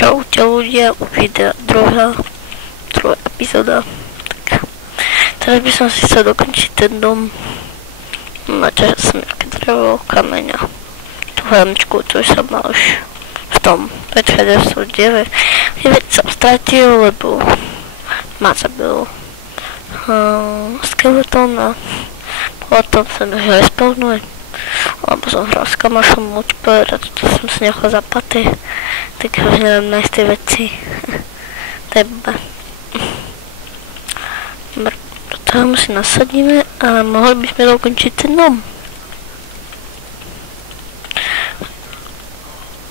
Čaute ľudia, video druhá epizóda. Tak, teraz by som si chcel dokončiť ten dom. Máte som nejaké drevo, kameň a tú hraničku, čo som mal už v tom predchádzajúcom 9 som stratil, lebo ma zabil skeleton a potom som ho respawnul, lebo som hral s kamošom multiplayer a toto som si nechal zapaty, tak už neviem nájsť tie veci. Teba. Do toho si nasadíme a mohli by sme dokončiť ten dom.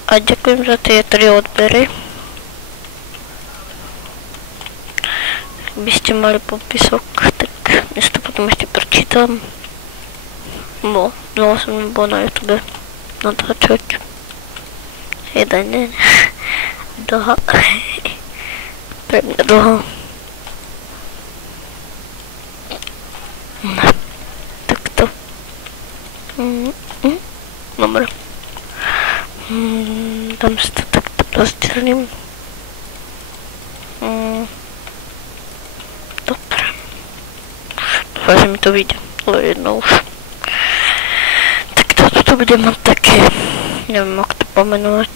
A ďakujem za tie 3 odbery. Ak by ste mali popisok, tak dnes to potom ešte prečítam. Dlho som nebol na YouTube natáčať. Jeden deň. Dlho. Pre mňa dlho. No. Takto. Dobre. Dám si to takto rozdelím. Dobre. Dúfam, že mi to vyjde. Ale jedno už. To bude mať také, neviem ako to pomenovať,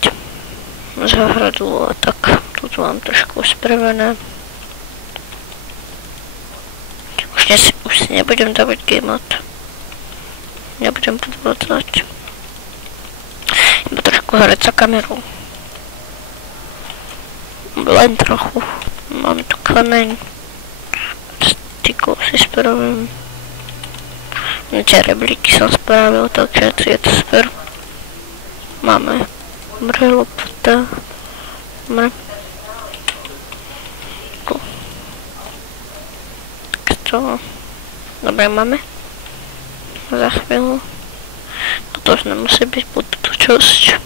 záhradu a tak, tu mám trošku spravené. Už si nebudem dávať game mode, nebudem podvádzať, iba trošku hrať za kamerou, len trochu, máme tu kameň, stykov si spravím. Tie rebliky som spravil, takže je to super. Máme dobré lopta. Dobre. Takto. Dobre, máme. Za chvíľu. Toto už nemusí byť, bude to časť.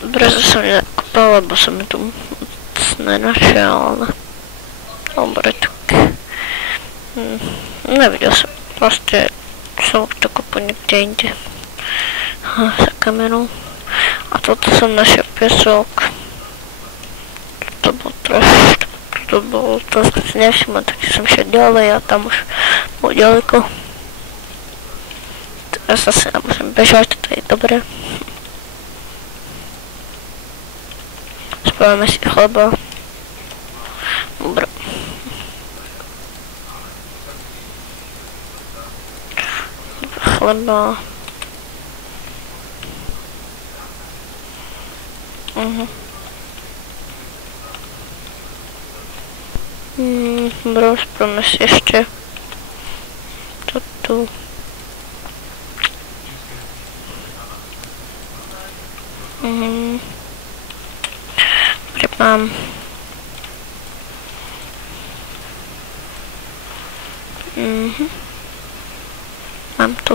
Dobre, že som nezakopal, lebo som mi tu nenašiel, ale dobre, tak. Nevidel som, proste som to kúpil niekde inde za kamerou a toto som našiel piesok, to bol, to som si nevšimol, takže som šiel ďalej a tam už bol ďaleko. Teraz zase nemusím bežať, toto je dobré. Spravíme si chleba. Dobre. Chleba. Dobre, spravíme si ešte to tu. Dobre, mám mám tu.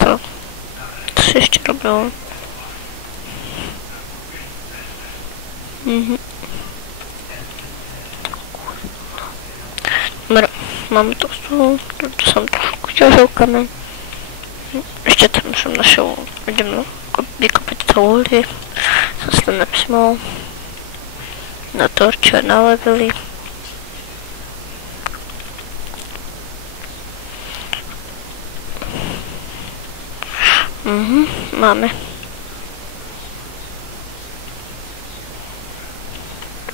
To si ešte robilo. Dobre, máme to tu som trošku ťažil kameň. Ešte tam som našiel, idem vykopať to ulie, som si to nevšimol. Na torče a na levely. Máme.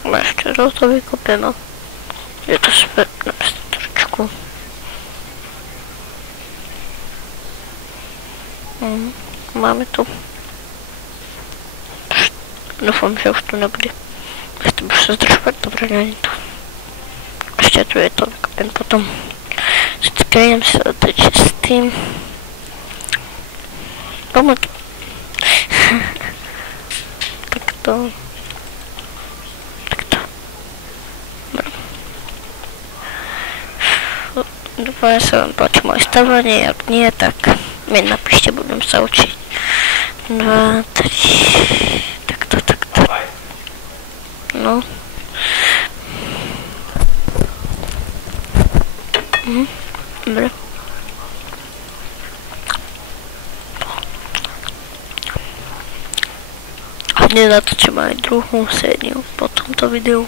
Ale ešte raz to vykopím. Je to super na torčku. Máme tu. Dúfam, že už tu nebude. Chcem už sa zdržovať, dobre, nie je to. Ešte tu je to, nakopím potom. Skryjem sa to čistým. Pomoc. Takto. Dúfam, že sa vám páči moje stavanie, ak nie, tak mi napíšte, budem sa učiť. 2, 3, takto. No. Dobre. Hneď natočím aj druhú sériu po tomto videu.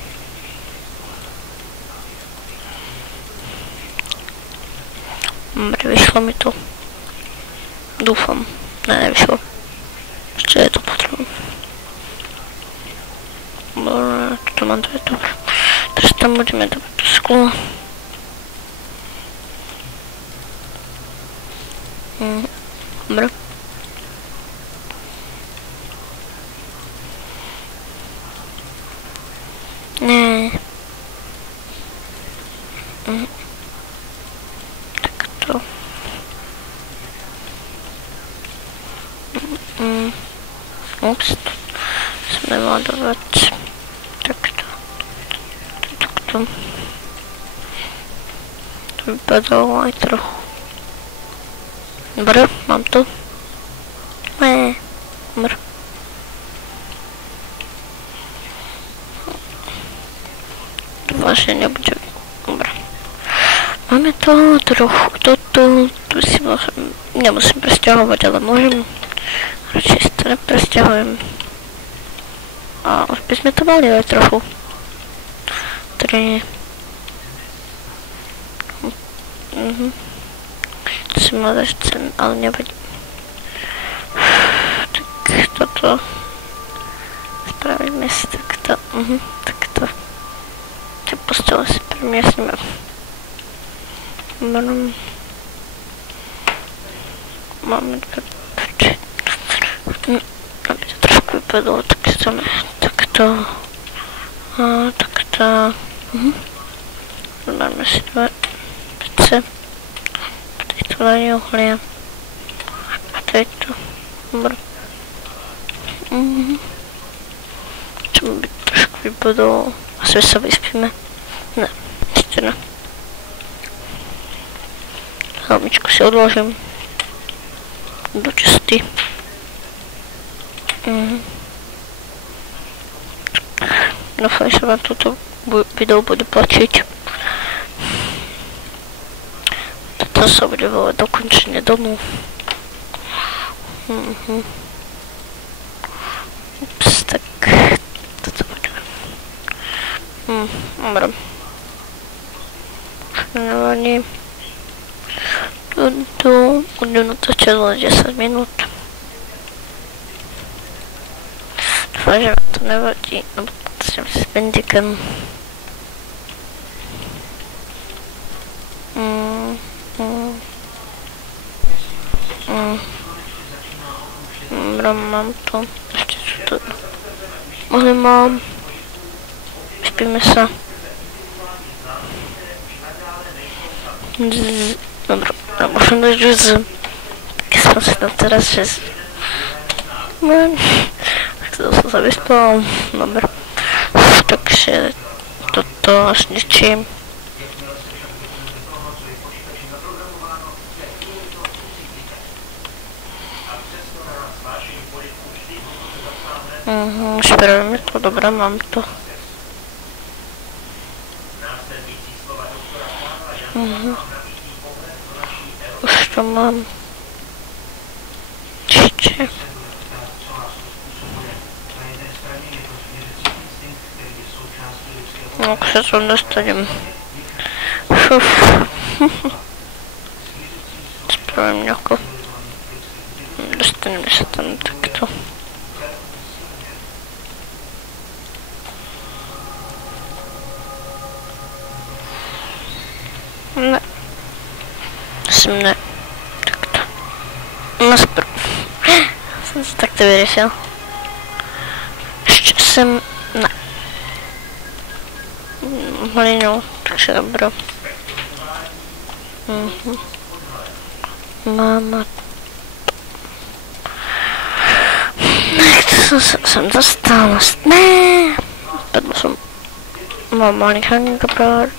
Dobre, vyšlo mi to. Dúfam. Nevyšlo. Ešte je to potrebné. Dobre, toto mám to je dobré. Teraz tam budeme dávať do skla. Dobre. Nie. Takto. Ups. Chceme ladovať. Takto. To vypadalo aj trochu. Dobre, mám to. Dobre. Vážne nebude. Dobre. Máme to trochu, toto, tu si nemusím presťahovať, ale môžem. Radšej si to nepresťahujem. A už by sme to mali aj trochu. 3. To si mal ešte, ale nevadí. Tak toto spravíme si takto. Takto. Tie postele si premiesneme. Máme dve peče. Aby to trošku vypadalo, tak chceme takto. A takto. Dáme si dve pece. V tejto lani uhlia. V tejto. Dobre. Čo by trošku vypadalo. Asi sa vyspíme. Ne, ešte ne. Helmičku si odložím. Do čisty. Dúfam, že vám toto video bude páčiť. Toto sa bude volať dokončenie domu. Ups, tak toto bude. Dobre. Nevadí. Tu budem natáčať len 10 minút. Dúfam, že vám to nevadí, lebo natáčam si s pendikem. Dobre, mám to. Ešte sú to. Ale mám. Spíme sa. Dobre, ja môžem dať už keď som si tam teraz tak to som sa vyspal. Dobre. Takže toto až ničím. Spravíme to, dobre, mám to. Už to mám. Čiže. No, ak sa tam dostanem. Spravím nejako. Dostaneme sa tam takto. Ne. Som ne. Takto. No spr... Som sa takto vyriešil. Ešte som... Ne. Hlinu, takže dobro. Mama. Jak som dostal? Ne. Padlo som. Mám malý hanging apart.